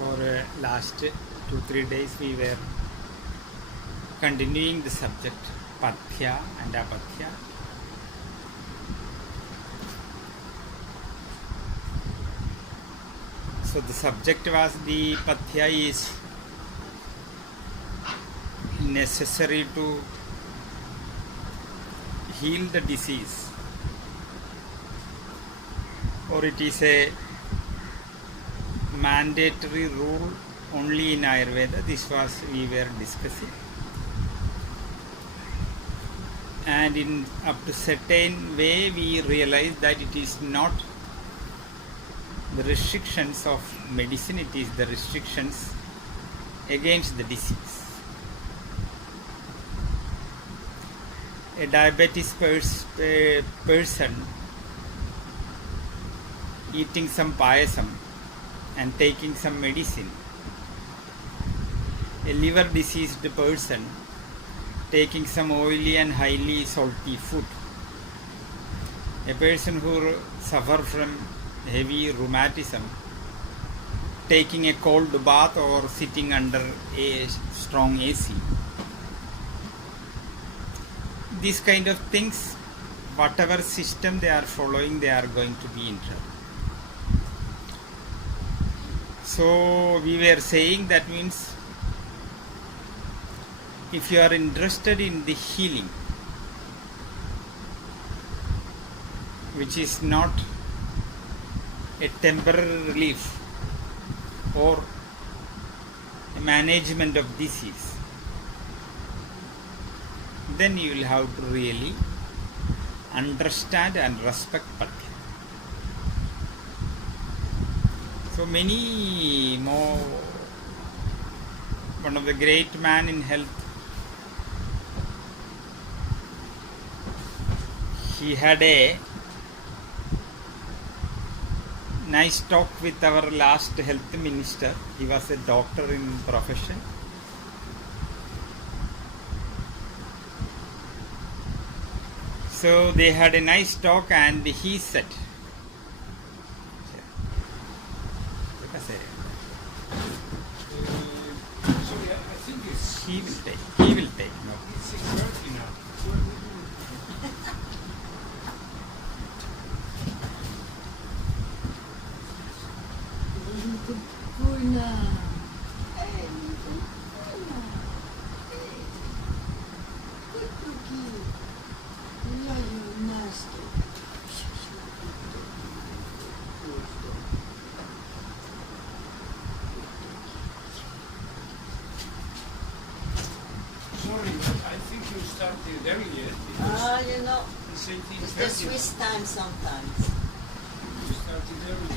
For last 2-3 days we were continuing the subject Pathya and Apathya. So the subject was the Pathya is necessary to heal the disease, or it is a mandatory rule only in Ayurveda. This was we were discussing, and in up to certain way we realized that it is not the restrictions of medicine, it is the restrictions against the disease. A diabetes person eating some payasam and taking some medicine, a liver diseased person taking some oily and highly salty food, a person who suffers from heavy rheumatism taking a cold bath or sitting under a strong AC. These kind of things, whatever system they are following, they are going to be in trouble. So we were saying that means if you are interested in the healing, which is not a temporary relief or a management of disease, then you will have to really understand and respect Pathya. So many more, one of the great man in health, he had a nice talk with our last health minister. He was a doctor in profession. So they had a nice talk, and he said, he will take, no. It's 6:30 now. Sorry, but I think you started earlier. You know, It's 18:30. it's the Swiss time sometimes. You started early.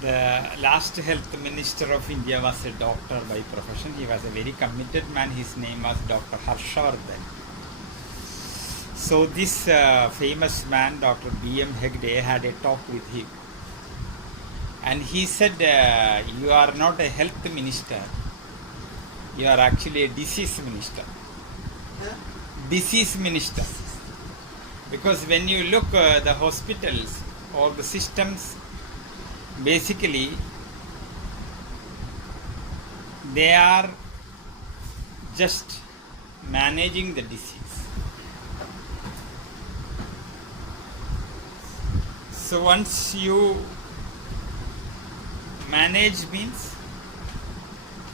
The last health minister of India was a doctor by profession. He was a very committed man. His name was Dr. Harshavardhan. So this famous man, Dr. B.M. Hegde, had a talk with him. And he said, you are not a health minister. You are actually a disease minister. Huh? Disease minister. Because when you look the hospitals or the systems, basically they are just managing the disease. So once you manage means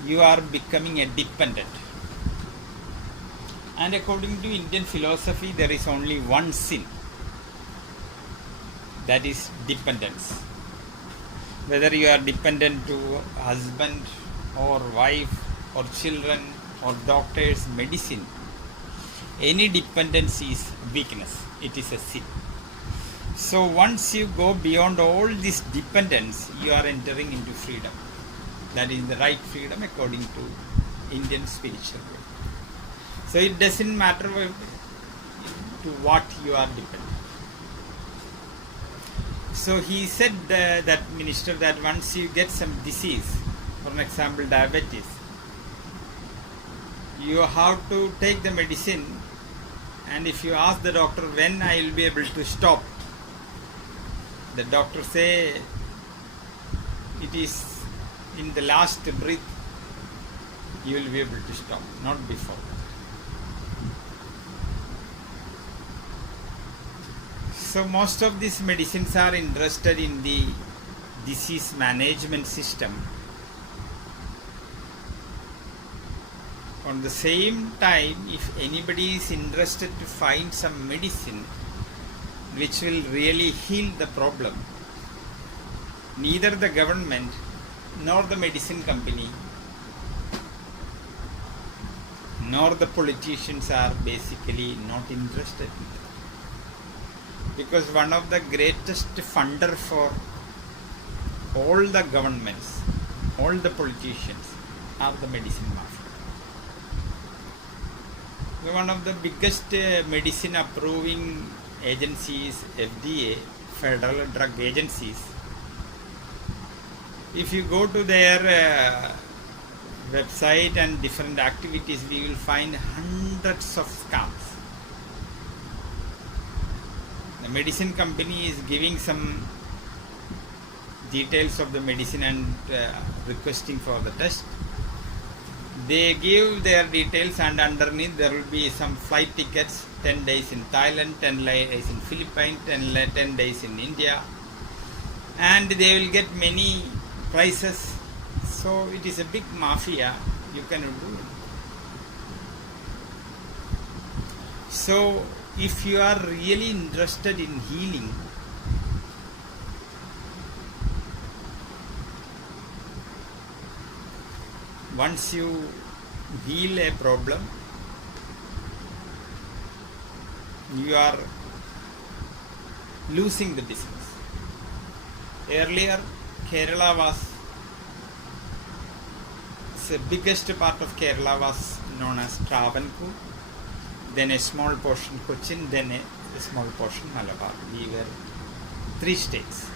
you are becoming a dependent. And according to Indian philosophy, there is only one sin, that is dependence. Whether you are dependent to husband or wife or children or doctors, medicine, any dependence is weakness. It is a sin. So once you go beyond all this dependence, you are entering into freedom. That is the right freedom according to Indian spiritual way. So it doesn't matter to what you are dependent. So he said, that minister, that once you get some disease, for example diabetes, You have to take the medicine, and if you ask the doctor when I will be able to stop, the doctor say it is in the last breath you will be able to stop, not before. So most of these medicines are interested in the disease management system. On the same time, if anybody is interested to find some medicine which will really heal the problem, neither the government nor the medicine company nor the politicians are basically not interested in that. Because one of the greatest funder for all the governments, all the politicians are the medicine mafia. One of the biggest medicine approving agencies, FDA, Federal Drug Agencies. If you go to their website and different activities, we will find hundreds of scams. The medicine company is giving some details of the medicine and requesting for the test. They give their details, and underneath there will be some flight tickets, 10 days in Thailand, 10 days in Philippines, 10 days in India, and they will get many prices. So it is a big mafia, you cannot do it. So if you are really interested in healing, once you heal a problem, you are losing the business. Earlier, Kerala was, the biggest part of Kerala was known as Travancore, then a small portion Cochin, then a small portion Malabar. We were 3 states.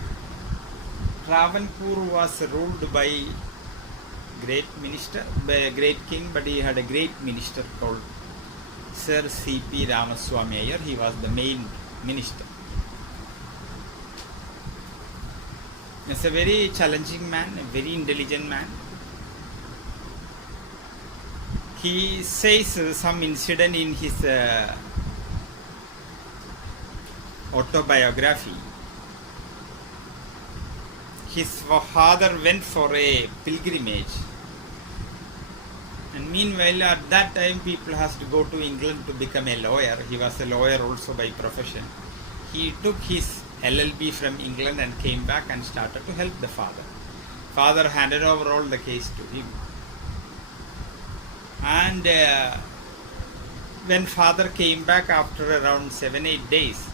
Travancore was ruled by great king, but he had a great minister called Sir C.P. Ramaswamy Iyer. He was the main minister. He's a very challenging man, a very intelligent man. He says some incident in his autobiography. His father went for a pilgrimage, and meanwhile at that time people has to go to England to become a lawyer. He was a lawyer also by profession. He took his LLB from England and came back and started to help the father. Father handed over all the case to him. And when father came back after around 7-8 days,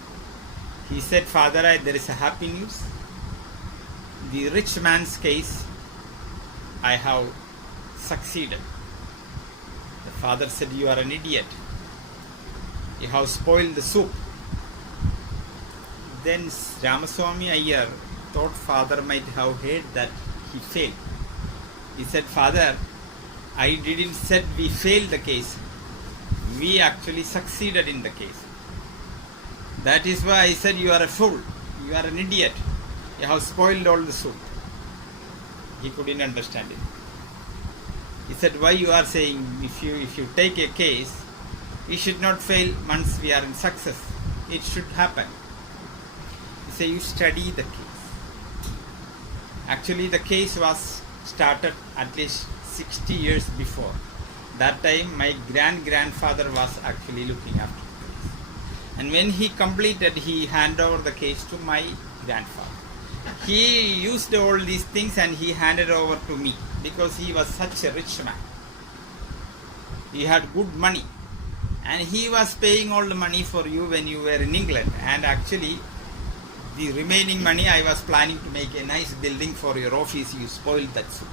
he said, "Father, there is a happy news. The rich man's case, I have succeeded." The father said, "You are an idiot. You have spoiled the soup." Then Ramaswamy Iyer thought father might have heard that he failed. He said, "Father, I didn't said we failed the case. We actually succeeded in the case. That is why I said you are a fool. You are an idiot. You have spoiled all the soup." He couldn't understand it. He said, "Why you are saying if you take a case, we should not fail once we are in success. It should happen." He said, "You study the case." Actually, the case was started at least 60 years before. That time my grandfather was actually looking after the case. And when he completed, he handed over the case to my grandfather. He used all these things and he handed over to me because he was such a rich man. He had good money. And he was paying all the money for you when you were in England. And actually, the remaining money I was planning to make a nice building for your office. You spoiled that soup.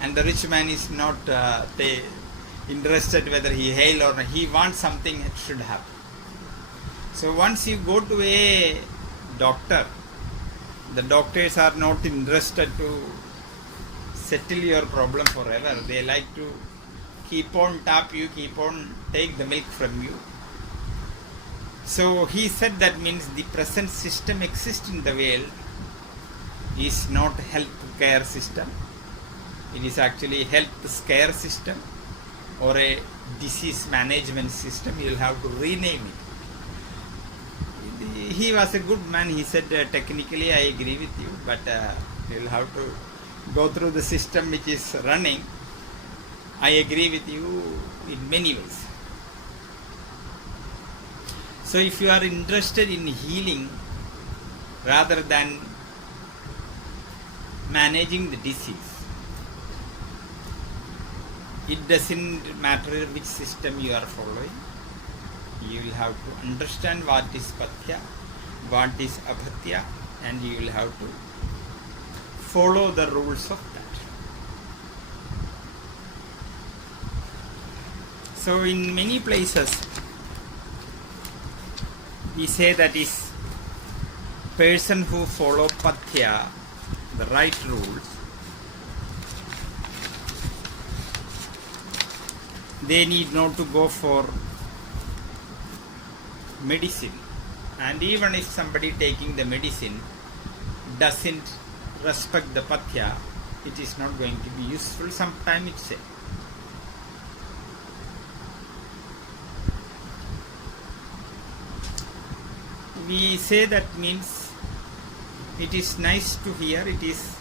And the rich man is not interested whether he hail or not. He wants something that should happen. So once you go to a doctor, the doctors are not interested to settle your problem forever. They like to keep on tap you, keep on take the milk from you. So he said that means the present system exists in the world is not health care system. It is actually health scare system or a disease management system. You will have to rename it. He was a good man. He said, technically I agree with you, but you will have to go through the system which is running. I agree with you in many ways. So if you are interested in healing rather than managing the disease, it doesn't matter which system you are following. You will have to understand what is Pathya, what is Apatya, and you will have to follow the rules of that. So in many places we say that is person who follow Pathya, the right rules, they need not to go for medicine. And even if somebody taking the medicine doesn't respect the Pathya, it is not going to be useful sometime itself. We say that means it is nice to hear. It is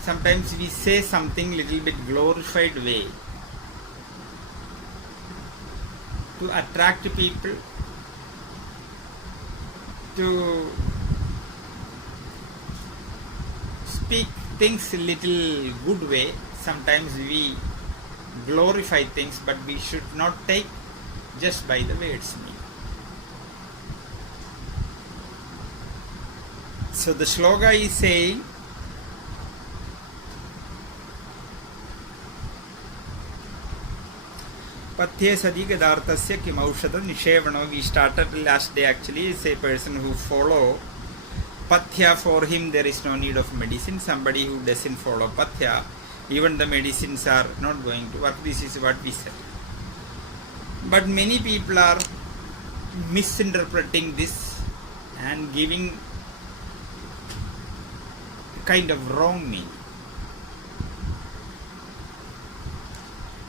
sometimes we say something little bit glorified way to attract people, to speak things a little good way. Sometimes we glorify things, but we should not take just by the words meaning. So the shloka is saying, Pathe Sadiga Dartasya Kim Aushadam Nishevano. We started last day actually. Is a person who follow Pathya, for him there is no need of medicine. Somebody who doesn't follow Pathya, even the medicines are not going to work. This is what we said. But many people are misinterpreting this and giving kind of wrong meaning.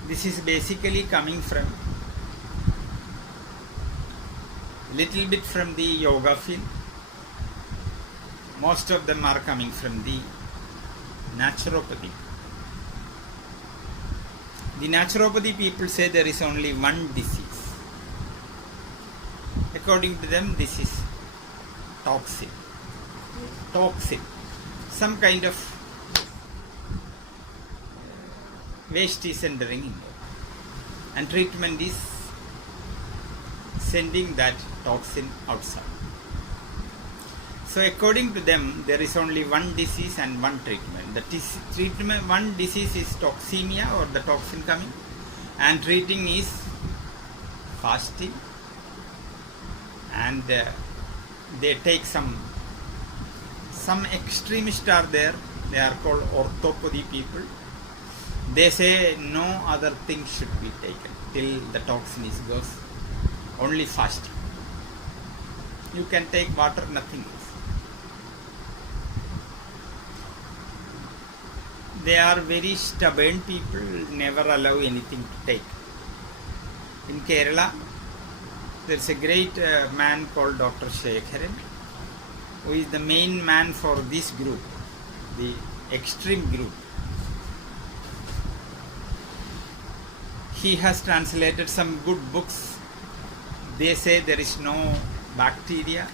This is basically coming from little bit from the yoga field. Most of them are coming from the naturopathy. The naturopathy people say there is only one disease. According to them, this is toxin. Toxin. Some kind of waste is entering in there. And treatment is sending that toxin outside. So according to them, there is only one disease and one treatment. The treatment, one disease is toxemia or the toxin coming, and treating is fasting, and they take some extremists are there. They are called orthopathy people. They say no other thing should be taken till the toxin is goes. Only fasting. You can take water, nothing else. They are very stubborn people, never allow anything to take. In Kerala, there is a great man called Dr. Shekharan, who is the main man for this group, the extreme group. He has translated some good books. They say there is no bacteria,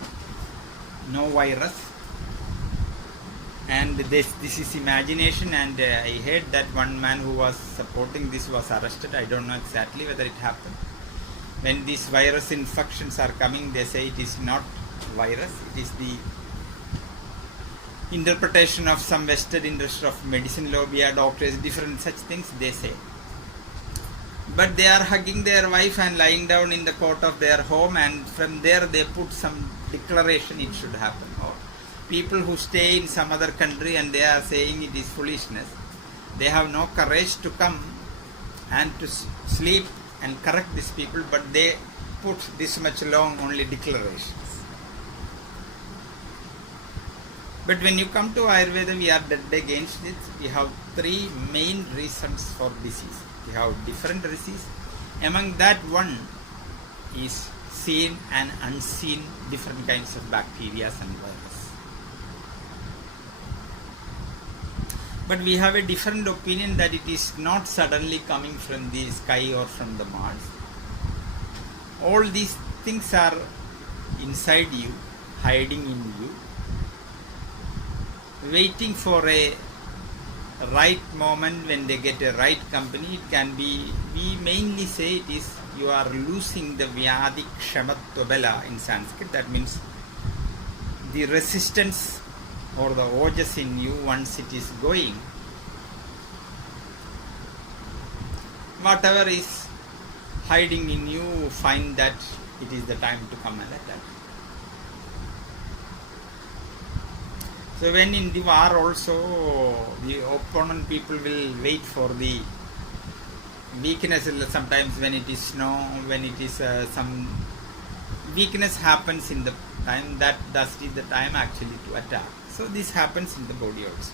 no virus, and this is imagination. And I heard that one man who was supporting this was arrested. I don't know exactly whether it happened. When these virus infections are coming, they say it is not virus, it is the interpretation of some vested interest of medicine lobby or doctors, different such things they say. But they are hugging their wife and lying down in the court of their home, and from there they put some declaration it should happen. Or people who stay in some other country and they are saying it is foolishness. They have no courage to come and to sleep and correct these people, but they put this much long only declarations. But when you come to Ayurveda, we are dead against it. We have three main reasons for disease. We have different diseases. Among that, one is seen and unseen different kinds of bacteria and virus. But we have a different opinion that it is not suddenly coming from the sky or from the Mars. All these things are inside you, hiding in you, waiting for a right moment when they get a right company. It can be, we mainly say it is you are losing the Vyadi Kshamatva Bala in Sanskrit. That means the resistance or the ojas in you once it is going. Whatever is hiding in you, find that it is the time to come and attack. So when in the war also, the opponent people will wait for the weakness. Sometimes when it is snow, when it is some weakness happens in the time, that is the time actually to attack. So this happens in the body also.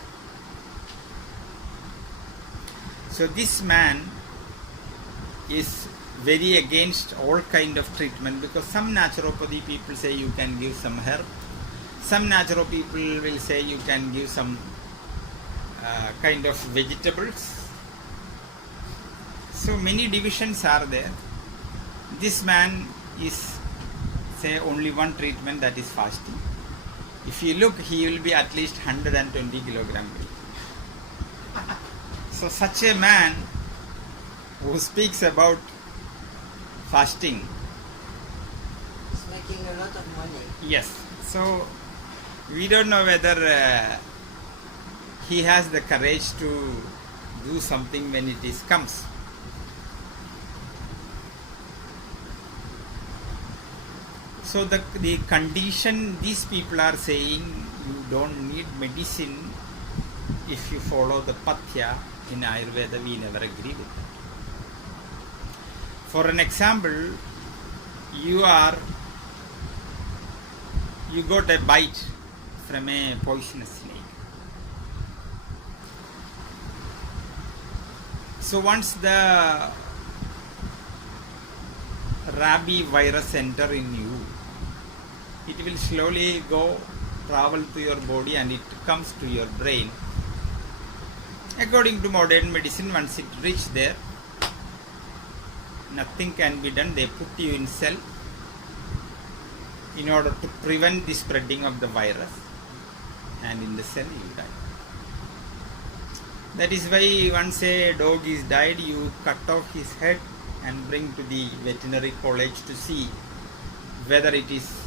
So this man is very against all kind of treatment, because some naturopathy people say you can give some herb. Some natural people will say you can give some kind of vegetables. So many divisions are there. This man is say only one treatment, that is fasting. If you look, he will be at least 120 kilogram weight. So such a man who speaks about fasting. He's making a lot of money. Yes. So we don't know whether he has the courage to do something when it is comes. So the condition, these people are saying you don't need medicine if you follow the pathya. In Ayurveda we never agree with that. For an example, you got a bite from a poisonous snake. So once the rabies virus enter in you, it will slowly travel to your body and it comes to your brain. According to modern medicine, once it reaches there, nothing can be done. They put you in cell in order to prevent the spreading of the virus, and in the cell you die. That is why once a dog is died, you cut off his head and bring to the veterinary college to see whether it is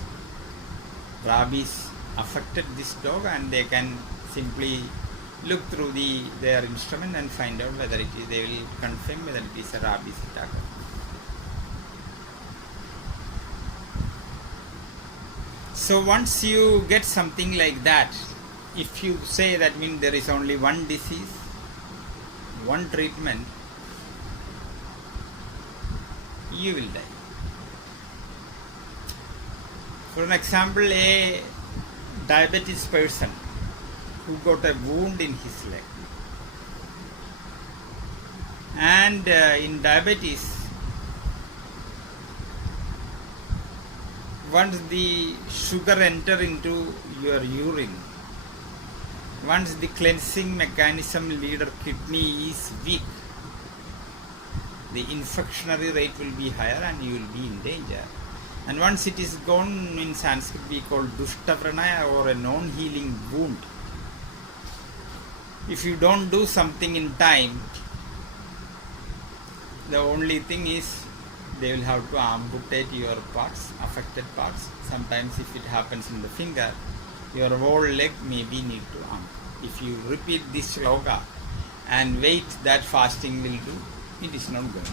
rabies affected this dog, and they can simply look through their instrument and find out whether it is, they will confirm whether it is a rabies attack. So once you get something like that, if you say that means there is only one disease, one treatment, you will die. For an example, a diabetes person who got a wound in his leg, and in diabetes, once the sugar enter into your urine, once the cleansing mechanism leader kidney is weak, the infectionary rate will be higher and you will be in danger. And once it is gone, in Sanskrit we call dushtavrana, or a non-healing wound. If you don't do something in time, the only thing is they will have to amputate your parts, affected parts. Sometimes if it happens in the finger, your whole leg maybe need to amputate. If you repeat this shloka and wait that fasting will do, it is not going to.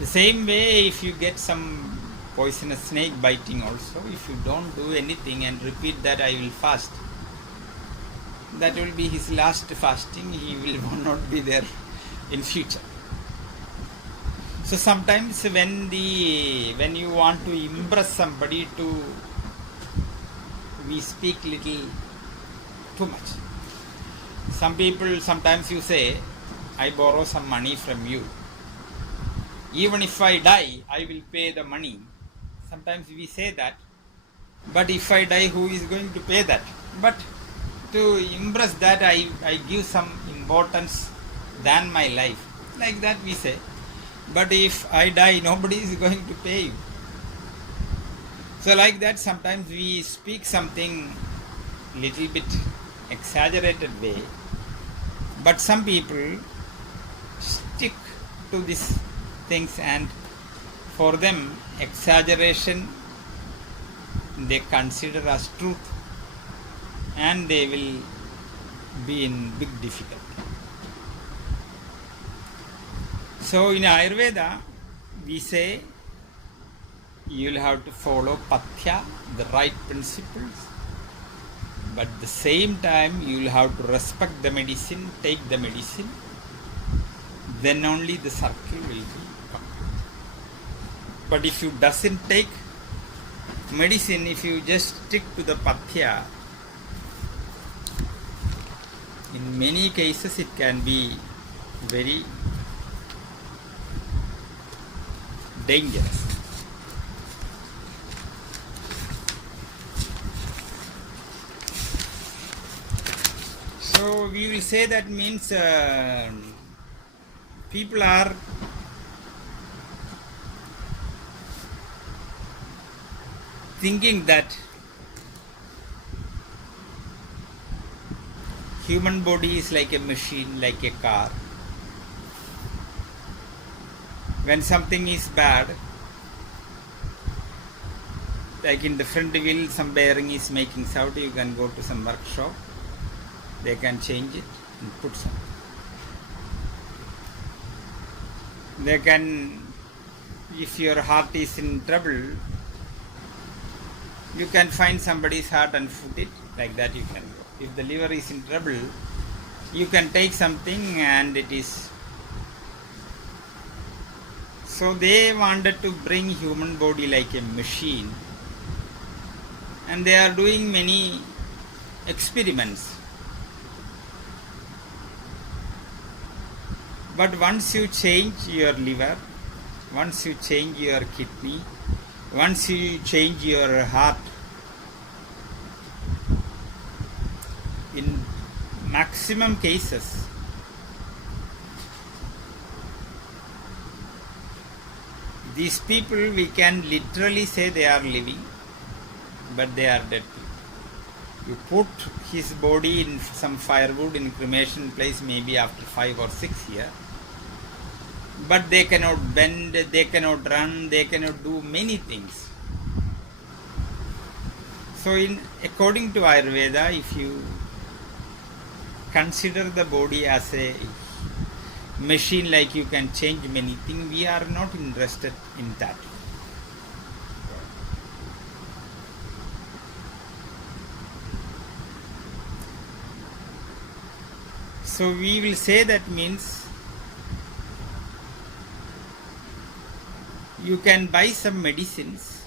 The same way, if you get some poisonous snake biting also, if you don't do anything and repeat that I will fast, that will be his last fasting. He will not be there in future. So sometimes when you want to impress somebody, we speak little too much. Some people, sometimes you say, I borrow some money from you. Even if I die, I will pay the money. Sometimes we say that. But if I die, who is going to pay that? But to impress that, I give some importance than my life. Like that we say. But if I die, nobody is going to pay you. So like that, sometimes we speak something little bit exaggerated way. But some people stick to these things, and for them exaggeration they consider as truth, and they will be in big difficulty. So in Ayurveda we say you will have to follow pathya, the right principles, but at the same time you will have to respect the medicine, take the medicine, then only the circle will be complete. But if you doesn't take medicine, if you just stick to the pathya, in many cases it can be very dangerous. So we will say that means people are thinking that human body is like a machine, like a car. When something is bad, like in the front wheel some bearing is making sound, you can go to some workshop, they can change it and put some. They can, if your heart is in trouble, you can find somebody's heart and put it, like that you can go. If the liver is in trouble, you can take something and it is. So they wanted to bring human body like a machine, and they are doing many experiments. But once you change your liver, once you change your kidney, once you change your heart, in maximum cases, these people, we can literally say they are living, but they are dead people. You put his body in some firewood in cremation place maybe after 5 or 6 years, but they cannot bend, they cannot run, they cannot do many things. So according to Ayurveda, if you consider the body as a machine, like you can change many things, we are not interested in that. So we will say that means you can buy some medicines,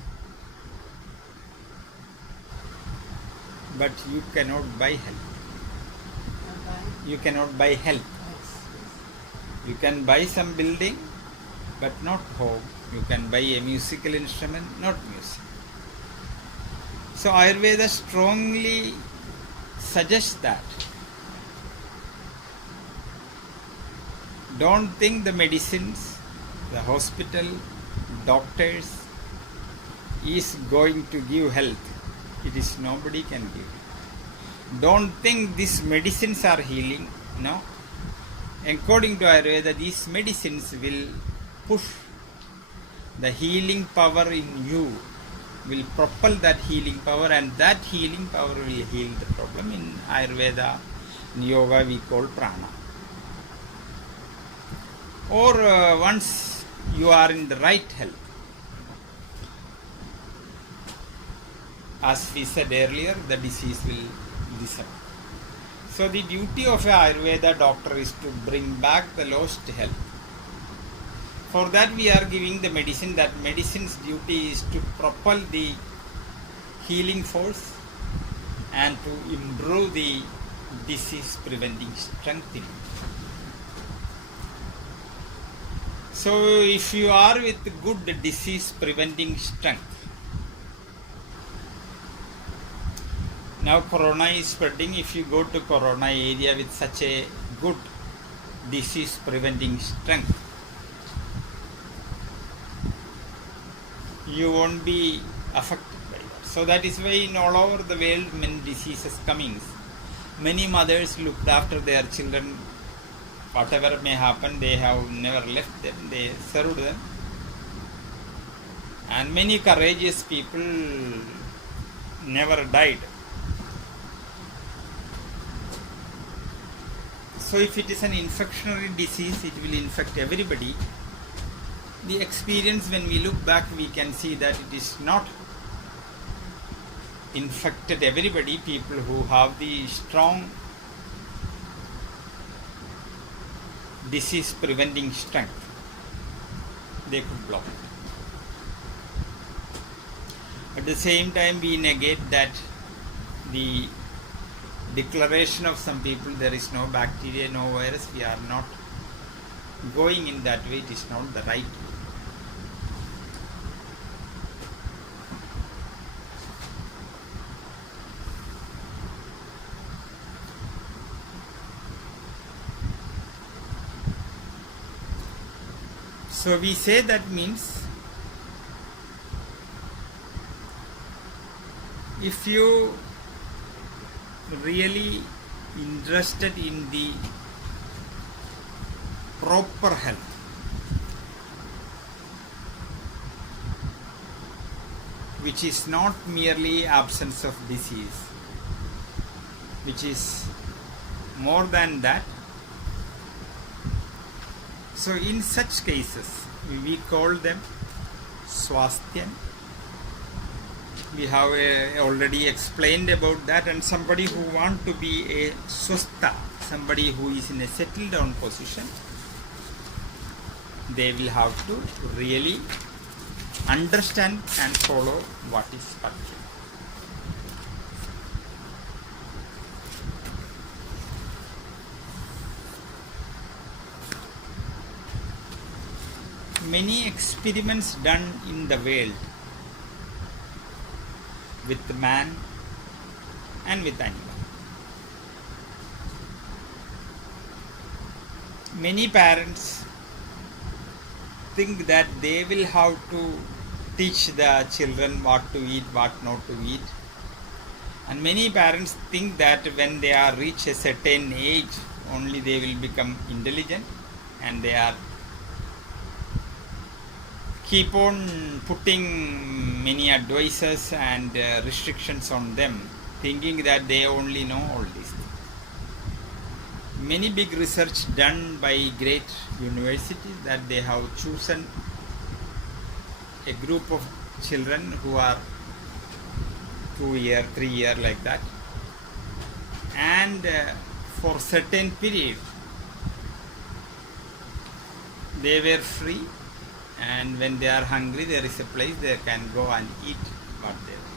but you cannot buy health. You cannot buy health. You can buy some building, but not home. You can buy a musical instrument, not music. So Ayurveda strongly suggests that. Don't think the medicines, the hospital, doctors is going to give health. It is nobody can give. Don't think these medicines are healing. No. According to Ayurveda, these medicines will push the healing power in you, will propel that healing power, and that healing power will heal the problem. In Ayurveda, in yoga we call prana. Or once you are in the right health, as we said earlier, the disease will disappear. So the duty of a Ayurveda doctor is to bring back the lost health. For that we are giving the medicine. That medicine's duty is to propel the healing force and to improve the disease preventing strength in it. So if you are with good disease preventing strength, now corona is spreading. If you go to corona area with such a good disease preventing strength, you won't be affected by that. So that is why in all over the world many diseases coming. Many mothers looked after their children. Whatever may happen, they have never left them, they served them. And many courageous people never died. So if it is an infectionary disease, it will infect everybody. The experience, when we look back, we can see that it is not infected everybody. People who have the strong disease preventing strength, they could block it. At the same time, we negate that the declaration of some people, there is no bacteria, no virus. We are not going in that way. It is not the right way. So we say that means if you really interested in the proper health, which is not merely absence of disease, which is more than that. So in such cases, we call them swastyan. We have already explained about that, and somebody who want to be a swastha, somebody who is in a settled down position, they will have to really understand and follow what is Pathya. Many experiments done in the world with man and with animal. Many parents think that they will have to teach the children what to eat, what not to eat. And many parents think that when they are reach a certain age, only they will become intelligent, and they are keep on putting many advices and restrictions on them, thinking that they only know all these things. Many big research done by great universities that they have chosen a group of children who are 2 year, 3 year like that, and for certain period they were free, and when they are hungry, there is a place they can go and eat what they want.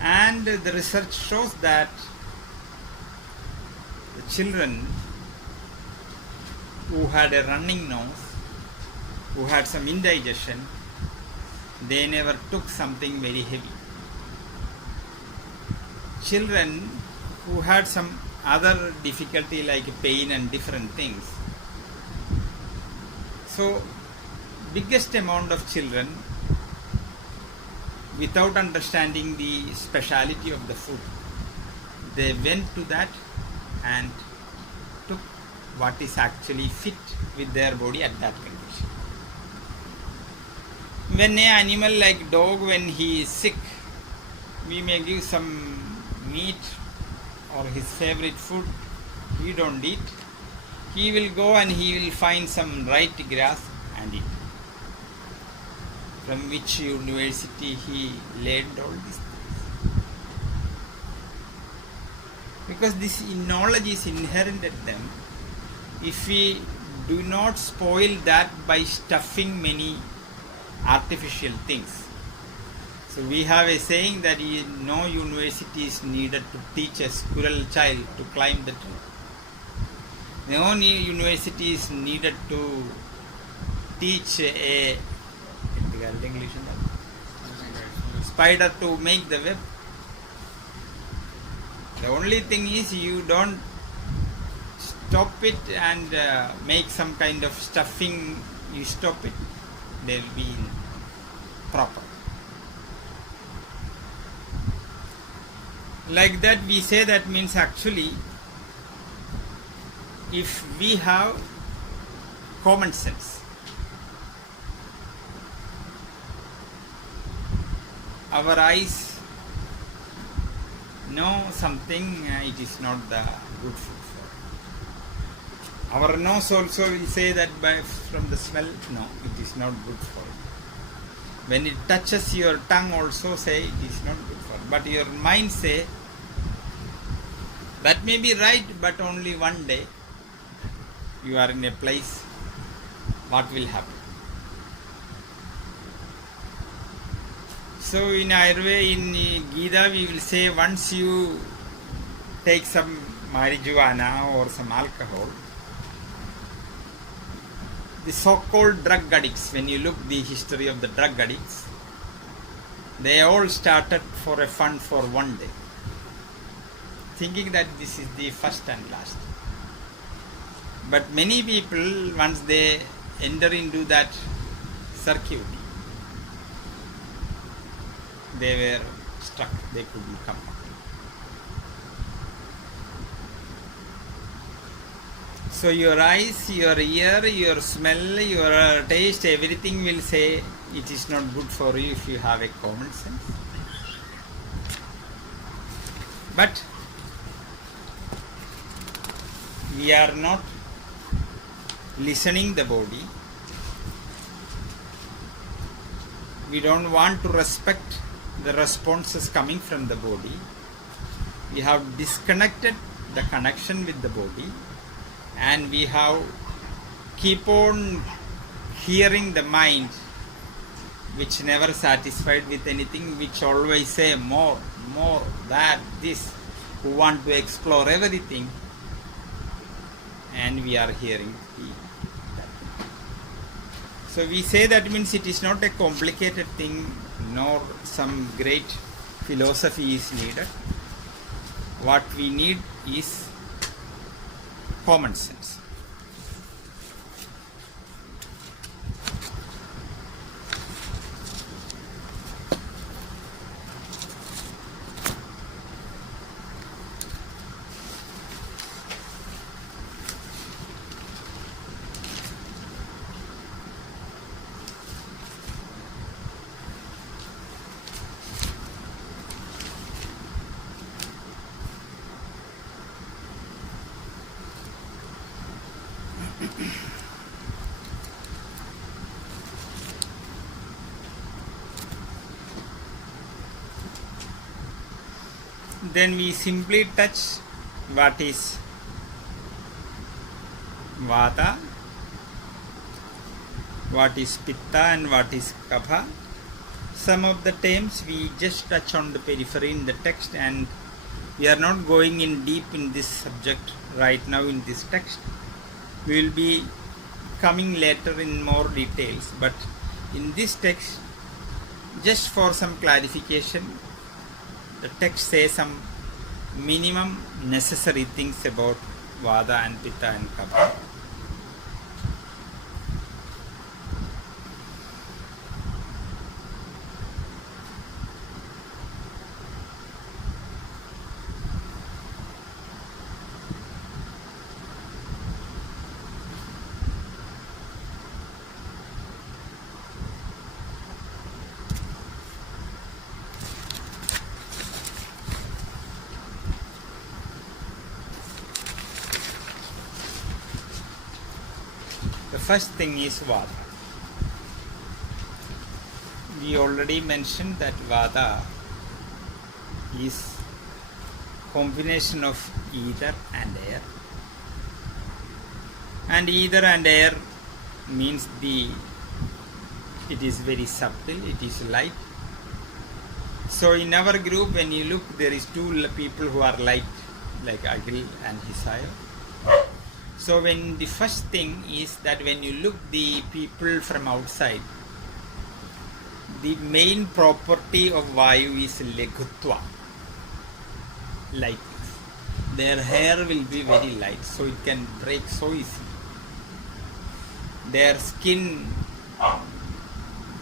And the research shows that the children who had a running nose, who had some indigestion, they never took something very heavy. Children who had some other difficulty like pain and different things. So biggest amount of children, without understanding the speciality of the food, they went to that and took what is actually fit with their body at that condition. When an animal like dog, when he is sick, we may give some meat or his favorite food, he don't eat. He will go and he will find some right grass and eat. From which university he learned all these things? because this knowledge is inherent in them. If we do not spoil that by stuffing many artificial things. So we have a saying that no university is needed to teach a squirrel child to climb the tree. No university is needed to teach a spider to make the web. The only thing is you don't stop it and make some kind of stuffing. You stop it, they will be proper. Like that we say that means actually if we have common sense, our eyes know something, it is not the good food for it. Our nose also will say that from the smell, no, it is not good for it. When it touches your tongue also say it is not good for it. But your mind say, that may be right, but only one day you are in a place, what will happen? So in Ayurveda, in Gita, we will say once you take some marijuana or some alcohol, the so-called drug addicts, when you look the history of the drug addicts, they all started for a fun for one day, thinking that this is the first and last. But many people, once they enter into that circuit, they were stuck, they couldn't come out. So your eyes, your ear, your smell, your taste, everything will say it is not good for you if you have a common sense. But we are not listening the body. We don't want to respect the responses coming from the body. We have disconnected the connection with the body, and we have keep on hearing the mind, which never satisfied with anything, which always say more, that, this, who want to explore everything, and we are hearing that. So we say that means it is not a complicated thing, nor some great philosophy is needed. What we need is common sense. Then we simply touch what is Vata, what is Pitta and what is Kapha. Some of the terms we just touch on the periphery in the text, and we are not going in deep in this subject right now in this text. We will be coming later in more details, but in this text, just for some clarification, the text says some minimum necessary things about Vata and Pitta and Kapha. The first thing is Vata. We already mentioned that Vata is combination of ether and air. And ether and air means it is very subtle, it is light. So in our group, when you look, there is two people who are light, like Agil and Hisayo. So when the first thing is that when you look the people from outside, the main property of Vayu is Legutva, lightness. Their hair will be very light, so it can break so easily. Their skin,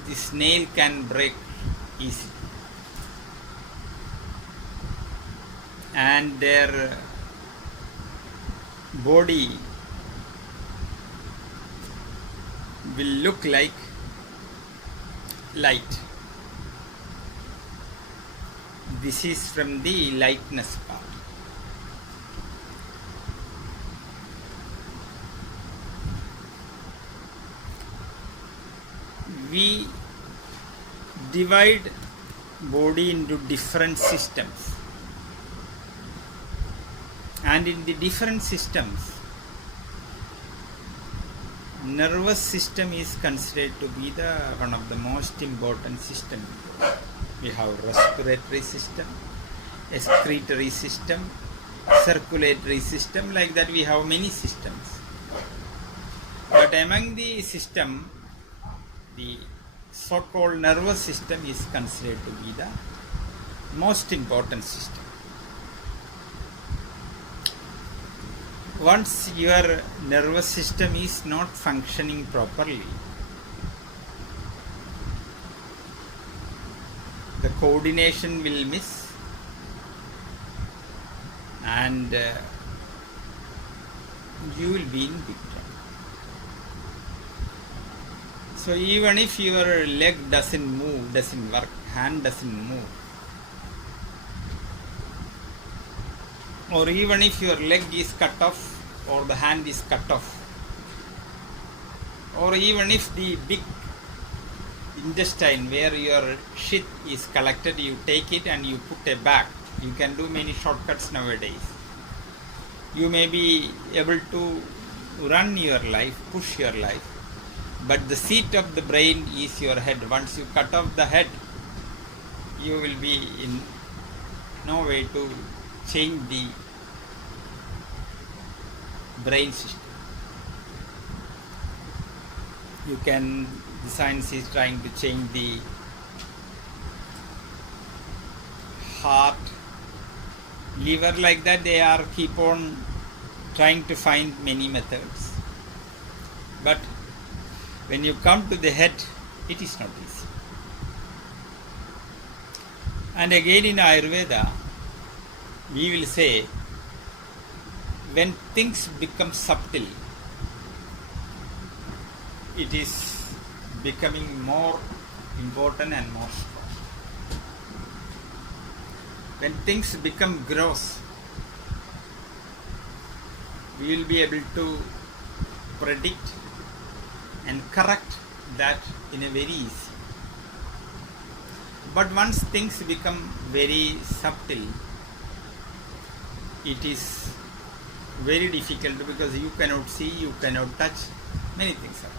the snail can break easily. And their body will look like light. This is from the lightness part. We divide body into different systems, and in the different systems, nervous system is considered to be the one of the most important system. We have respiratory system, excretory system, circulatory system, like that we have many systems. But among the system, the so-called nervous system is considered to be the most important system. Once your nervous system is not functioning properly, the coordination will miss, and you will be in big trouble. So even if your leg doesn't move, doesn't work, hand doesn't move, or even if your leg is cut off or the hand is cut off, or even if the big intestine where your shit is collected, you take it and you put a bag. You can do many shortcuts nowadays. You may be able to run your life, push your life, but the seat of the brain is your head. Once you cut off the head, you will be in no way to change the brain system. The science is trying to change the heart, liver, like that. They are keep on trying to find many methods. But when you come to the head, it is not easy. And again in Ayurveda, we will say, when things become subtle, it is becoming more important and more strong. When things become gross, we will be able to predict and correct that in a very easy. But once things become very subtle, it is very difficult, because you cannot see, you cannot touch, many things are.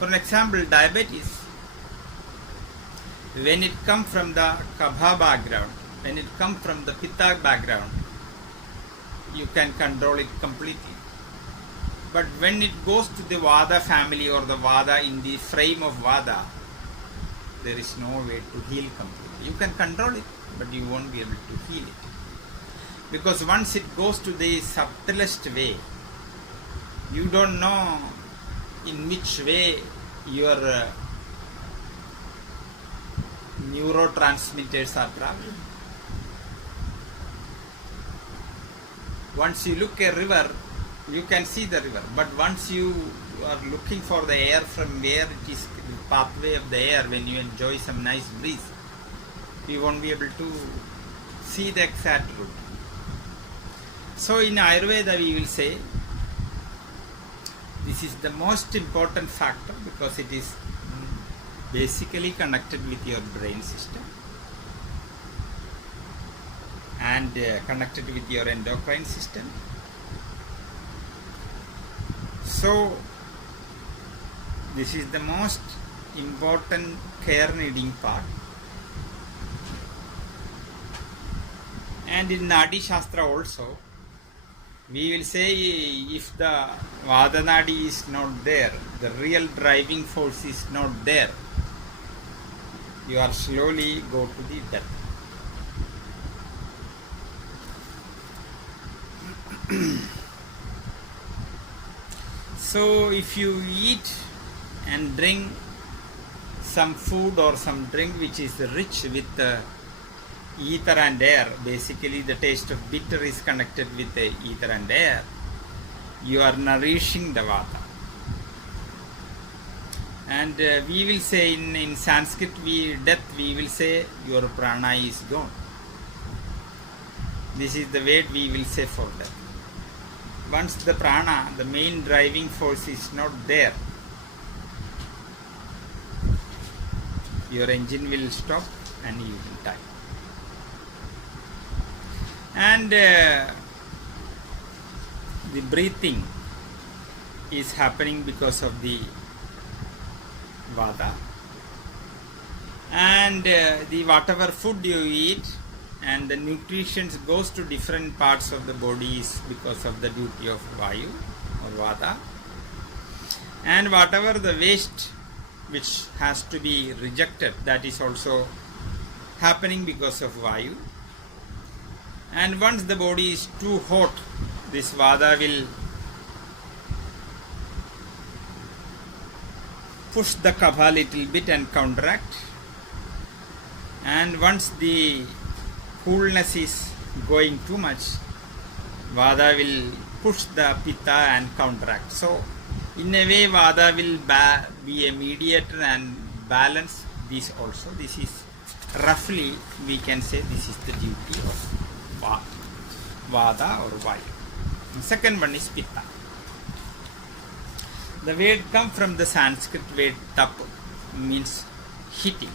For an example, diabetes, when it comes from the Kapha background, when it comes from the Pitta background, you can control it completely. But when it goes to the Vada family or the Vada in the frame of Vada, there is no way to heal completely. You can control it, but you won't be able to heal it. Because once it goes to the subtlest way, you don't know in which way your neurotransmitters are traveling. Once you look at a river, you can see the river, but once you are looking for the air from where it is the pathway of the air, when you enjoy some nice breeze, you won't be able to see the exact route. So in Ayurveda we will say this is the most important factor, because it is basically connected with your brain system, and connected with your endocrine system. So this is the most important care needing part. And in Nadi Shastra also, we will say if the Vada Nadi is not there, the real driving force is not there, you are slowly go to the death. So if you eat and drink some food or some drink which is rich with ether and air, basically the taste of bitter is connected with the ether and air, you are nourishing the vata. And we will say in Sanskrit, death we will say your prana is gone. This is the word we will say for death. Once the prana, the main driving force, is not there, your engine will stop and you will die. And the breathing is happening because of the vata. And the whatever food you eat and the nutrition goes to different parts of the body is because of the duty of vayu or vata. And whatever the waste which has to be rejected, that is also happening because of vayu. And once the body is too hot, this vata will push the kapha a little bit and contract. And once the coolness is going too much, vata will push the pitta and contract. So in a way vata will be a mediator and balance this also. This is roughly we can say this is the duty of vata or vayu. The second one is pitta. The word comes from the Sanskrit word tap, means heating.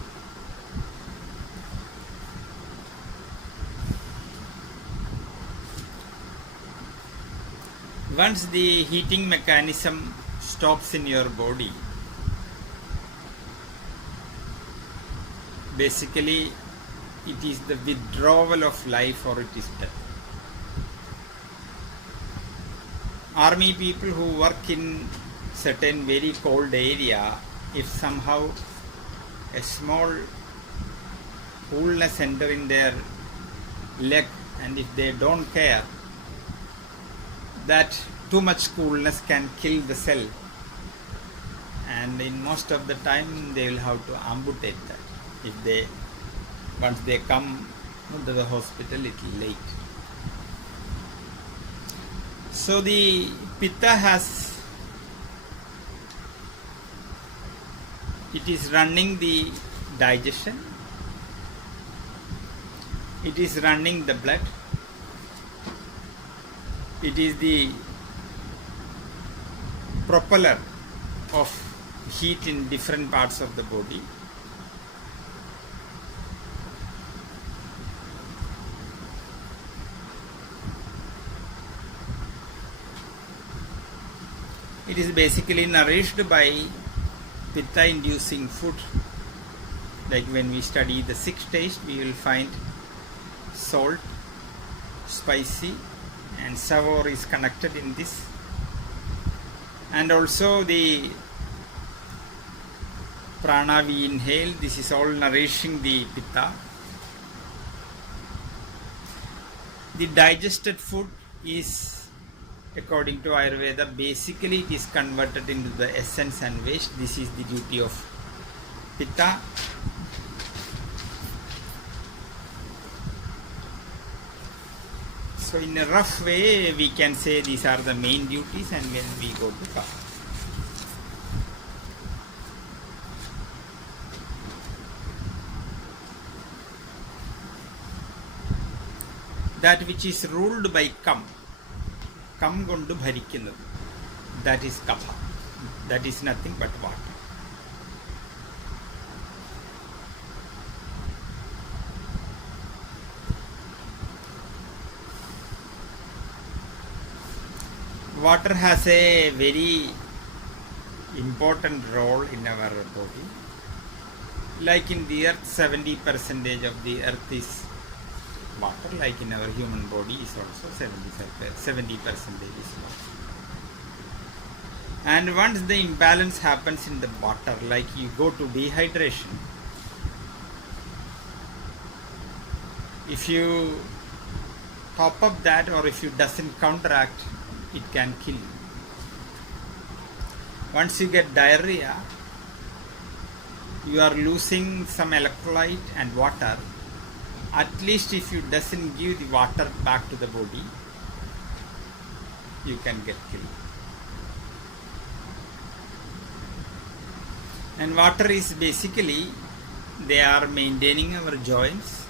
Once the heating mechanism stops in your body, basically it is the withdrawal of life or it is death. Army people who work in certain very cold area, if somehow a small coolness enter in their leg and if they don't care, that too much coolness can kill the cell, and in most of the time they will have to amputate that. If they once they come to the hospital, it is late. So the pitta it is running the digestion, it is running the blood, it is the propeller of heat in different parts of the body. It is basically nourished by pitta inducing food. Like when we study the 6 taste, we will find salt, spicy and sour is connected in this. And also the prana we inhale, this is all nourishing the pitta. The digested food is, according to Ayurveda, basically it is converted into the essence and waste. This is the duty of pitta. So in a rough way we can say these are the main duties, and when we go to kapha. That which is ruled by kam kondu bharikkannathu, that is kapha. That is nothing but water. Water has a very important role in our body. Like in the earth, 70% of the earth is water. Like in our human body is also 70% is water. And once the imbalance happens in the water, like you go to dehydration, if you top up that or if it doesn't counteract, it can kill you. Once you get diarrhea, you are losing some electrolyte and water. At least if you doesn't give the water back to the body, you can get killed. And water is basically, they are maintaining our joints.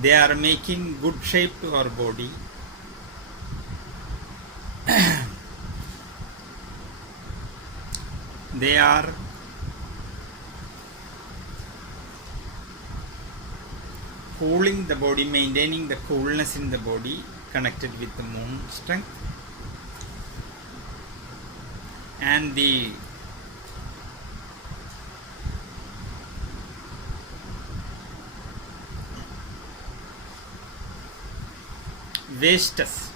They are making good shape to our body. They are cooling the body, maintaining the coolness in the body, connected with the moon strength. And the vastus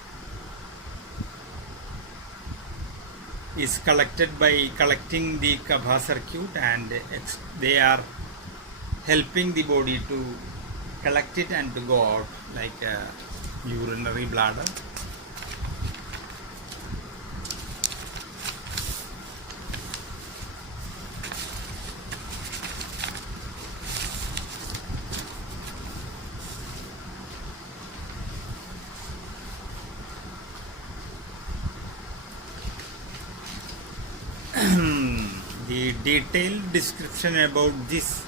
is collected by collecting the Kapha circuit, and they are helping the body to collect it and to go out like a urinary bladder. The detailed description about this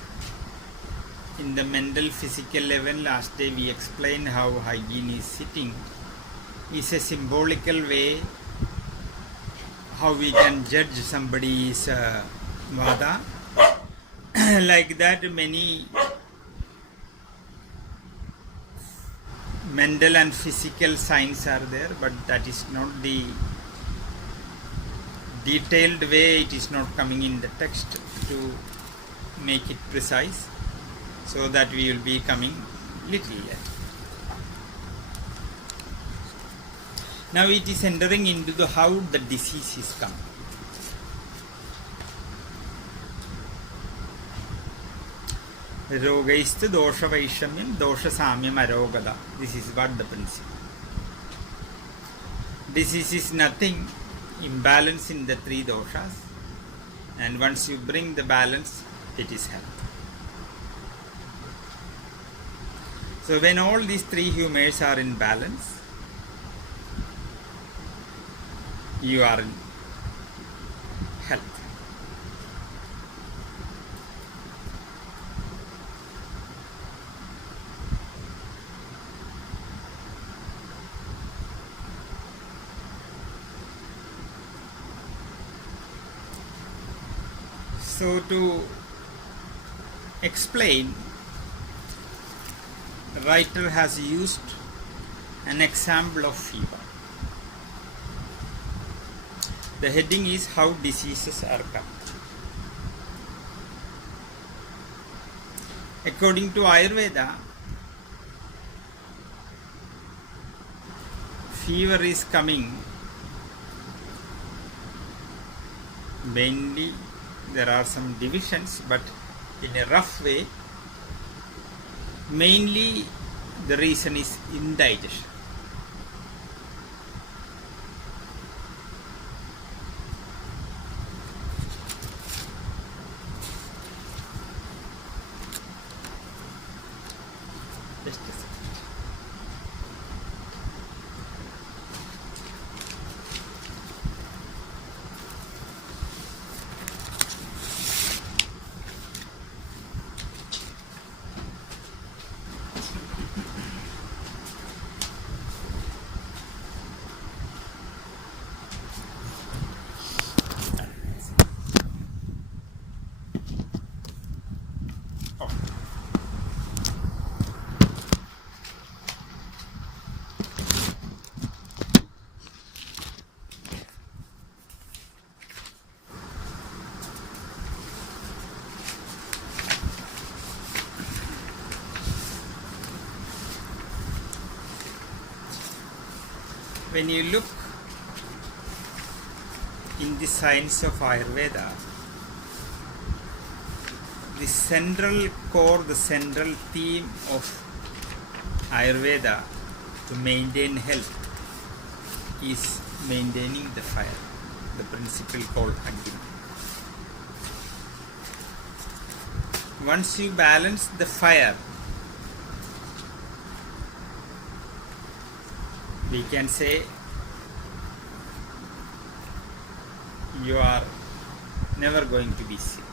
in the mental physical level, last day we explained how hygiene is sitting, is a symbolical way how we can judge somebody's vada. Like that, many mental and physical signs are there, but that is not the detailed way. It is not coming in the text to make it precise, so that we will be coming little yet. Now it is entering into the how the disease is coming. Rogaist dosha vaishamyam dosha samyam arogada. This is what the principle. Disease is nothing, imbalance in the three doshas, and once you bring the balance, it is health. So when all these three humors are in balance, you are in health. So to explain, the writer has used an example of fever. The heading is how diseases are coming. According to Ayurveda, fever is coming mainly. There are some divisions, but in a rough way, mainly the reason is indigestion. Just a second. when you look in the science of Ayurveda, the central core, the central theme of Ayurveda to maintain health is maintaining the fire, the principle called Agni. Once you balance the fire, we can say you are never going to be sick.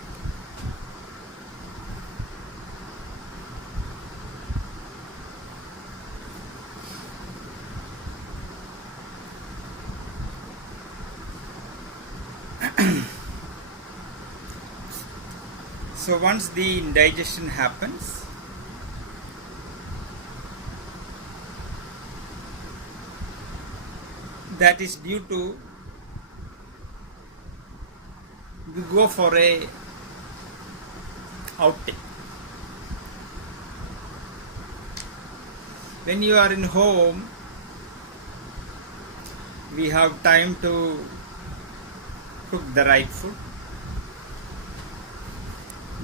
So once the indigestion happens, that is due to you go for a outing. When you are in home, we have time to cook the right food.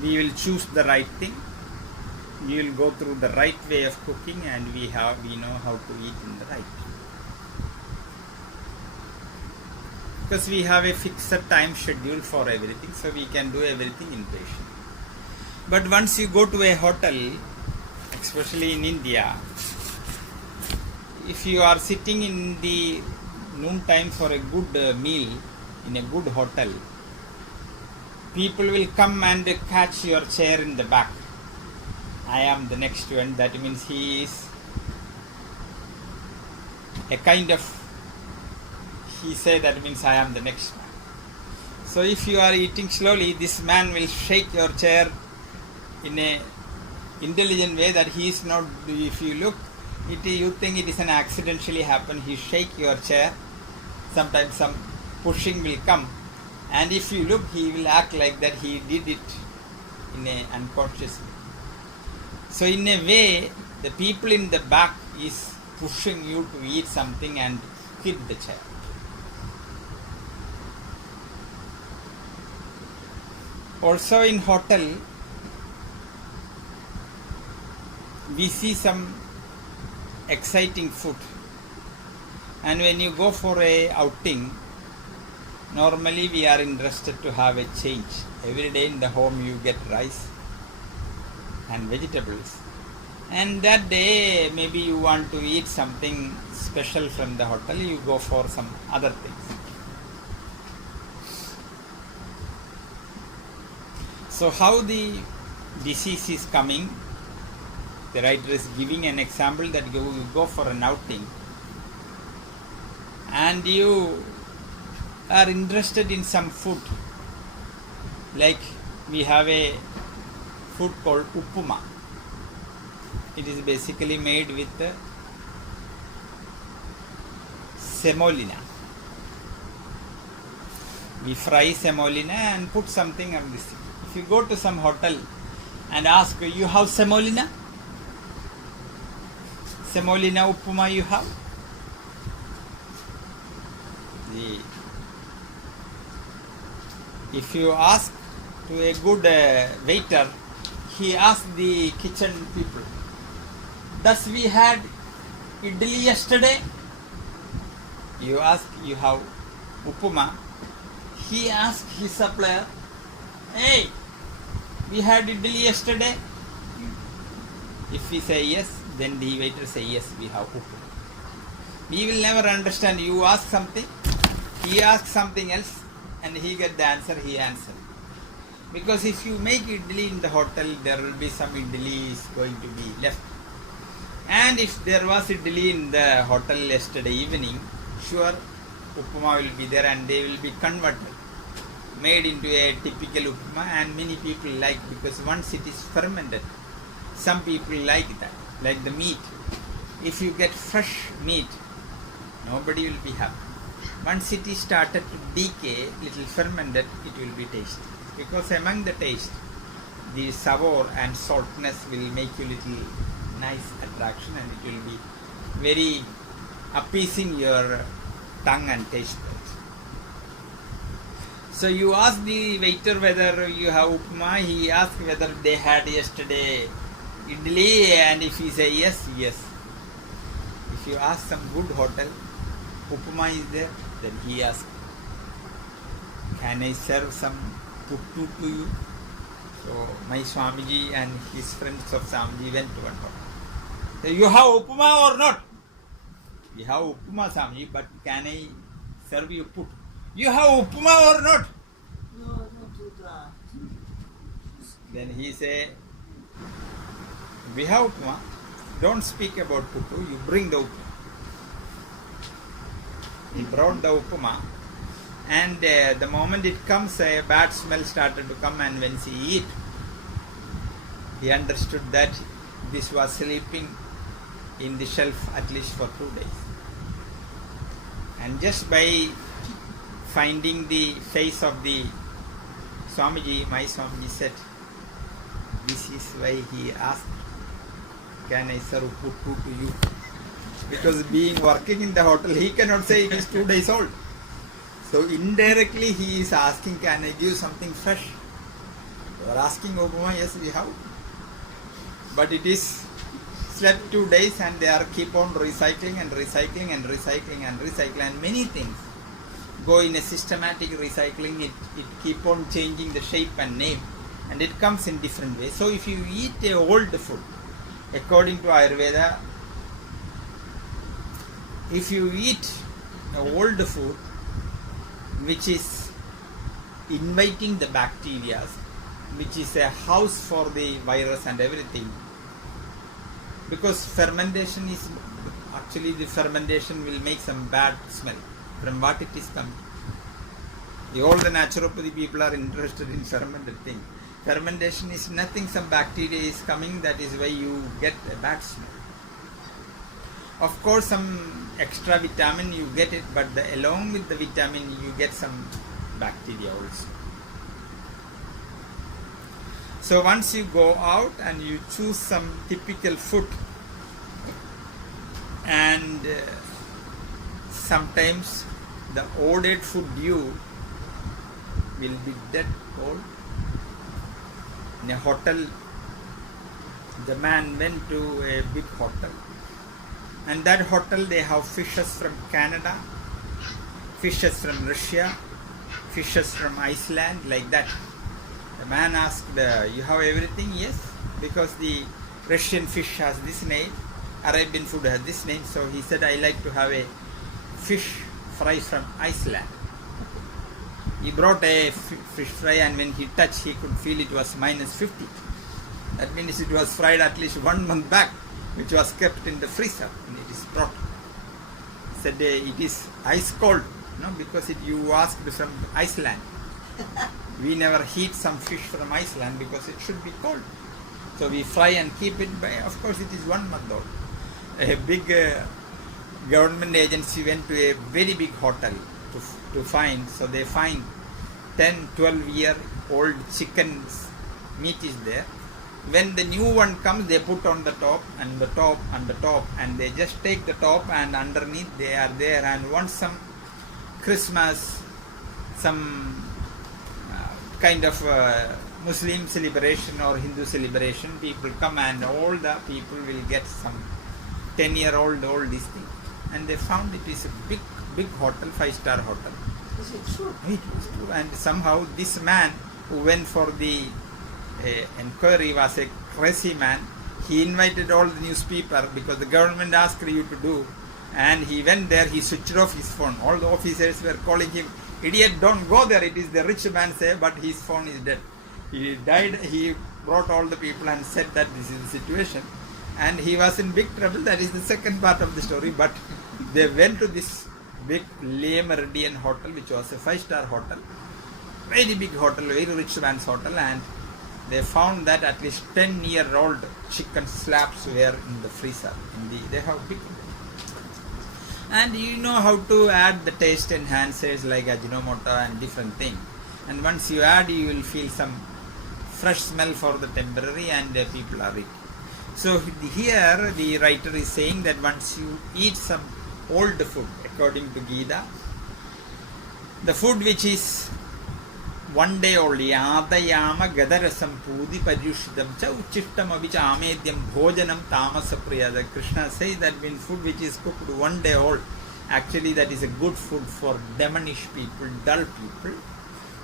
We will choose the right thing. We will go through the right way of cooking, and we know how to eat in the right way. Because we have a fixed time schedule for everything, so we can do everything in patient. But once you go to a hotel, especially in India, if you are sitting in the noon time for a good meal in a good hotel, people will come and catch your chair in the back. I am the next one. That means he is a kind of, he say that means I am the next one. So if you are eating slowly, this man will shake your chair in a intelligent way that he is not, if you look, you think it is an accidentally happen, he shake your chair. Sometimes some pushing will come. And if you look, he will act like that he did it in a unconscious way. So in a way, the people in the back is pushing you to eat something and hit the chair. Also in hotel, we see some exciting food. And when you go for a outing, normally we are interested to have a change. Every day in the home you get rice and vegetables. And that day maybe you want to eat something special from the hotel, you go for some other things. So how the disease is coming, the writer is giving an example that you go for an outing and you are interested in some food, like we have a food called uppuma. It is basically made with semolina. We fry semolina and put something on this. If you go to some hotel and ask, you have semolina? Semolina uppuma you have? If you ask to a good waiter, he asks the kitchen people, thus we had idli yesterday? You ask, you have uppuma. He asks his supplier, hey, we had idli yesterday? If we say yes, then the waiter say yes, we have uppuma. We will never understand. You ask something, he asks something else, and he get the answer, he answer. Because if you make idli in the hotel, there will be some idli is going to be left. And if there was idli in the hotel yesterday evening, sure, uppuma will be there and they will be converted, made into a typical uppuma, and many people like, because once it is fermented, some people like that, like the meat. If you get fresh meat, nobody will be happy. Once it is started to decay, little fermented, it will be tasty. Because among the taste, the sour and saltness will make you little nice attraction, and it will be very appeasing your tongue and taste buds. So you ask the waiter whether you have upma, he asks whether they had yesterday idli, and if he say yes, yes. If you ask some good hotel, upma is there, then he asks, can I serve some puttu to you? So my Swamiji and his friends of Swamiji went to one hotel. So you have upma or not? We have upma, Swamiji, but can I serve you puttu? You have upma or not? No, not do that. Then he say, we have upma. Don't speak about puttu. You bring the upma. He brought the upma, and the moment it comes, a bad smell started to come, and when he eat, he understood that this was sleeping in the shelf at least for 2 days. And just by finding the face of the Swamiji, my Swamiji said, this is why he asked, can I serve puttu to you? Because being working in the hotel, he cannot say it is 2 days old. So indirectly he is asking, can I give something fresh? You are asking upma, yes we have. But it is slept 2 days and they are keep on recycling and recycling and recycling and recycling, and many things go in a systematic recycling. It keep on changing the shape and name, and it comes in different ways. So if you eat a old food, according to Ayurveda, if you eat a old food which is inviting the bacteria, which is a house for the virus and everything, because fermentation is actually, the fermentation will make some bad smell from what it is coming. All the naturopathy people are interested in fermented thing. Fermentation is nothing, some bacteria is coming, that is why you get a bad smell. Of course some extra vitamin you get it, but along with the vitamin you get some bacteria also. So once you go out and you choose some typical food, and sometimes the ordered food you will be dead cold. In a hotel, the man went to a big hotel, and that hotel they have fishes from Canada, fishes from Russia, fishes from Iceland, like that. The man asked, you have everything? Yes, because the Russian fish has this name, Arabian food has this name. So he said, I like to have a fish fry from Iceland. He brought a fish fry, and when he touched, he could feel it was minus 50. That means it was fried at least 1 month back, which was kept in the freezer, and it is brought. He said, it is ice cold, no, because you asked from Iceland. We never heat some fish from Iceland because it should be cold. So we fry and keep it by, of course it is 1 month old. A big government agency went to a very big hotel to find, so they find 10, 12-year-old chicken's meat is there. When the new one comes, they put on the top and the top and the top, and they just take the top, and underneath they are there. And once some Christmas, some kind of Muslim celebration or Hindu celebration, people come, and all the people will get some 10-year-old all this thing. And they found it is a big hotel, 5-star hotel. Is it true? It was true. And somehow this man who went for the inquiry was a crazy man. He invited all the newspaper because the government asked you to do, and he went there, he switched off his phone. All the officers were calling him, idiot, don't go there, it is the rich man say, but his phone is dead. He died, he brought all the people and said that this is the situation, and he was in big trouble. That is the second part of the story. But they went to this big Le Meridian hotel, which was a 5-star hotel, very big hotel, very rich man's hotel, and they found that at least 10-year-old chicken slabs were in the freezer. They have big. And you know how to add the taste enhancers like Ajinomoto and different things. And once you add, you will feel some fresh smell for the temporary, and people are eating. So here the writer is saying that once you eat some old food according to Gita. The food which is one day only, Adayama Gadarasam Pudi Paryushidam Cha Uchishtam Avicha Amedyam Bhojanam Tamasa Priyada. Krishna says that when food which is cooked one day old, actually that is a good food for demonish people, dull people.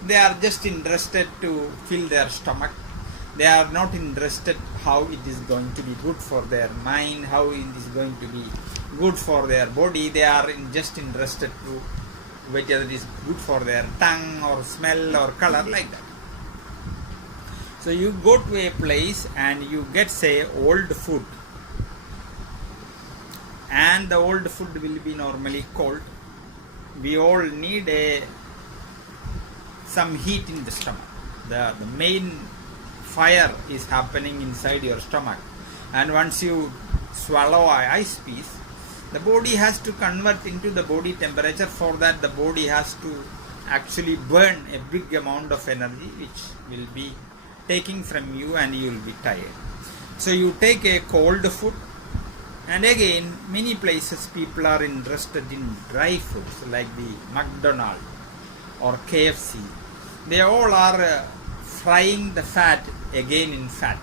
They are just interested to fill their stomach. They are not interested how it is going to be good for their mind, how it is going to be good for their body. They are just interested to whether it is good for their tongue or smell or color, like that. So you go to a place and you get, say, old food, and the old food will be normally cold. We all need some heat in the stomach. The main fire is happening inside your stomach, and once you swallow an ice piece, the body has to convert into the body temperature. For that, the body has to actually burn a big amount of energy, which will be taking from you, and you will be tired. So you take a cold food, and again many places people are interested in dry foods like the McDonald's or KFC. They all are frying the fat again in fat.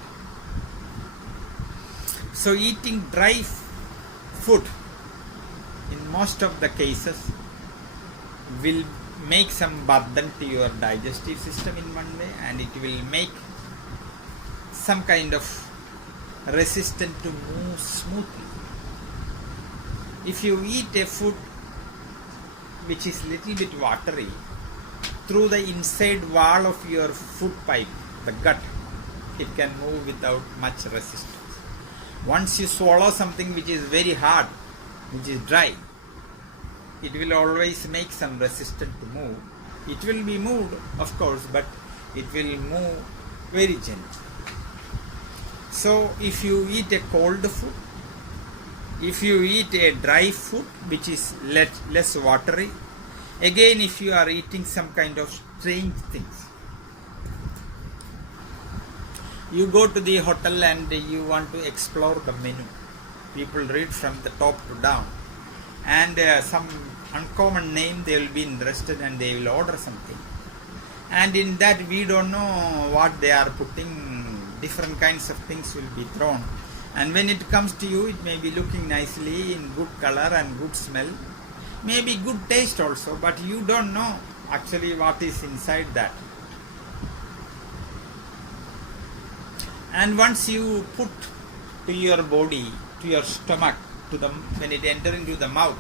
So eating dry food in most of the cases will make some burden to your digestive system in one way, and it will make some kind of resistance to move smoothly. If you eat a food which is little bit watery, through the inside wall of your food pipe, the gut, it can move without much resistance. Once you swallow something which is very hard, which is dry, it will always make some resistance to move. It will be moved, of course, but it will move very gently. So if you eat a cold food, if you eat a dry food which is less watery, again if you are eating some kind of strange things, you go to the hotel and you want to explore the menu. People read from the top to down, and some uncommon name they will be interested and they will order something, and in that we don't know what they are putting. Different kinds of things will be thrown, and when it comes to you, it may be looking nicely in good color and good smell, maybe good taste also, but you don't know actually what is inside that. And once you put to your body, to your stomach, when it enters into the mouth,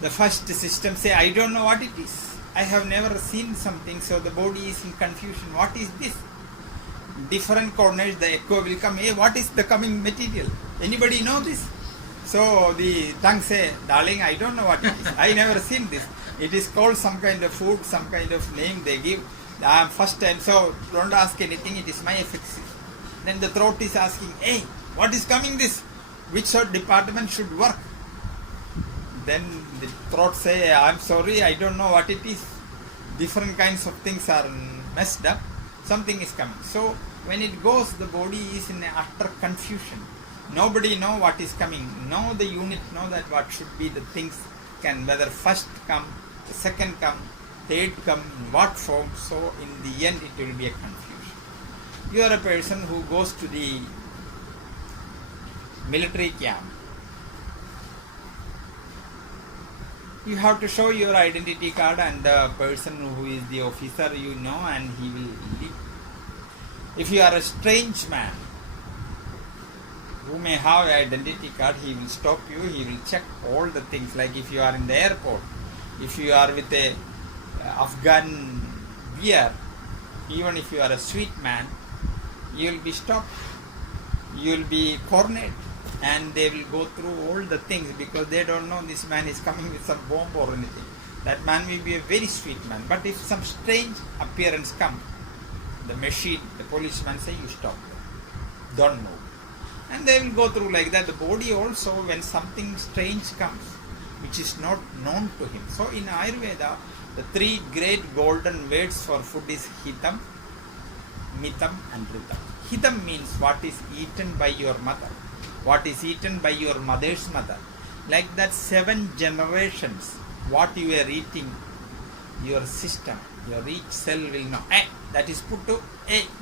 the first system say, I don't know what it is. I have never seen something, so the body is in confusion. What is this? Different corners, the echo will come. Hey, what is the coming material? Anybody know this? So the tongue say, darling, I don't know what it is. I never seen this. It is called some kind of food, some kind of name they give. First time, so don't ask anything. It is my effects. Then the throat is asking, hey, what is coming this? Which department should work? Then the throat say, I'm sorry, I don't know what it is. Different kinds of things are messed up. Something is coming. So when it goes, the body is in utter confusion. Nobody know what is coming. No, the unit know that what should be the things can, whether first come, second come, third come, in what form. So in the end it will be a confusion. You are a person who goes to the military camp. You have to show your identity card, and the person who is the officer, you know, and he will leave. If you are a strange man who may have identity card, he will stop you, he will check all the things. Like if you are in the airport, if you are with a Afghan beer, even if you are a sweet man, you will be stopped, you will be cornered, and they will go through all the things because they don't know this man is coming with some bomb or anything. That man may be a very sweet man, but if some strange appearance comes, the machine, the policeman say, you stop, don't move. And they will go through like that. The body also, when something strange comes, which is not known to him. So in Ayurveda, the three great golden words for food is hitam, mitam and ritam. Hitam means what is eaten by your mother, what is eaten by your mother's mother, Like that 7 generations, what you are eating, your system, your each cell will know, that is puttu,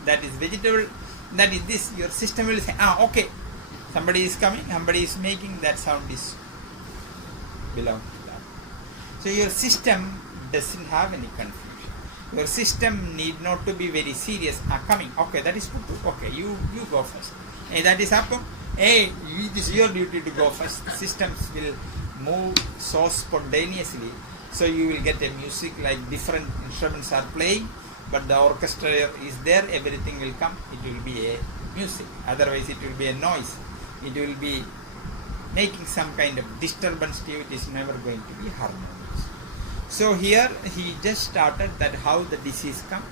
that is vegetable, that is this, your system will say, okay, somebody is coming, somebody is making, that sound is belong to that. So your system doesn't have any confusion. Your system need not to be very serious. Coming, okay, that is puttu, okay, you go first. That is appo, it is your duty to go first. Systems will move so spontaneously. So you will get a music like different instruments are playing, but the orchestra is there, everything will come, it will be a music. Otherwise it will be a noise. It will be making some kind of disturbance to you. It is never going to be harmonious. So here he just started that how the disease come.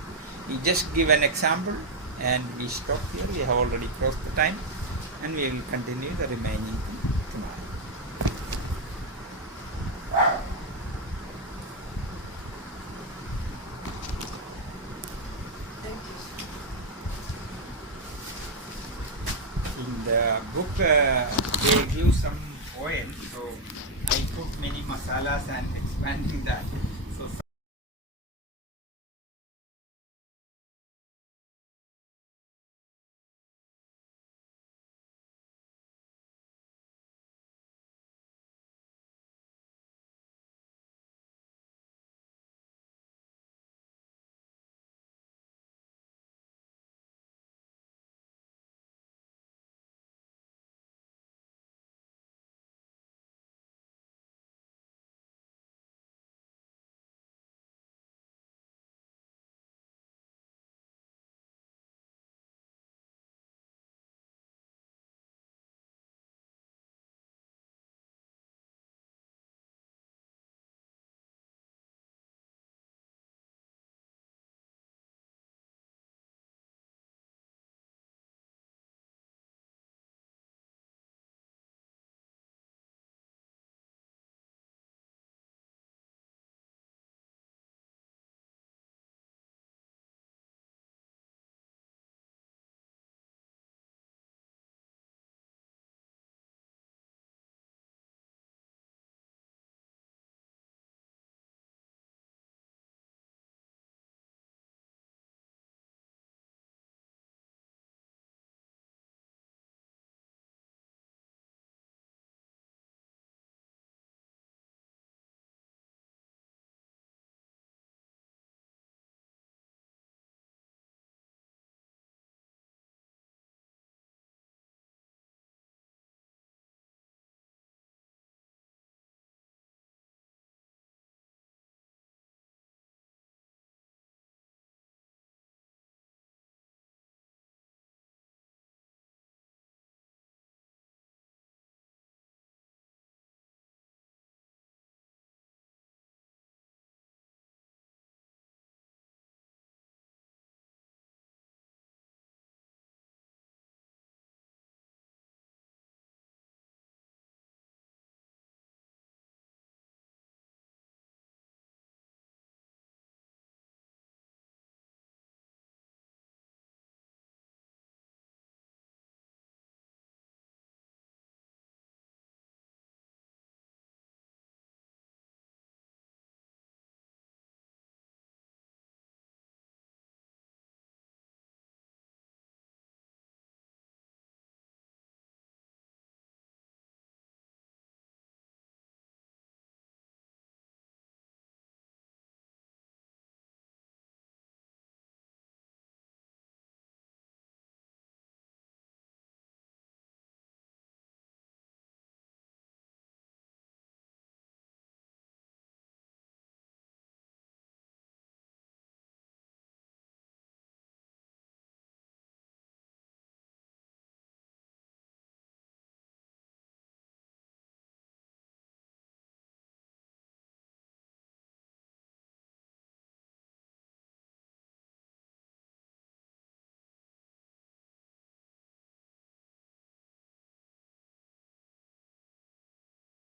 He just give an example and we stop here. We have already crossed the time and we will continue the remaining thing tomorrow. Thank you. In the book they give some oil, so I put many masalas and expanding that.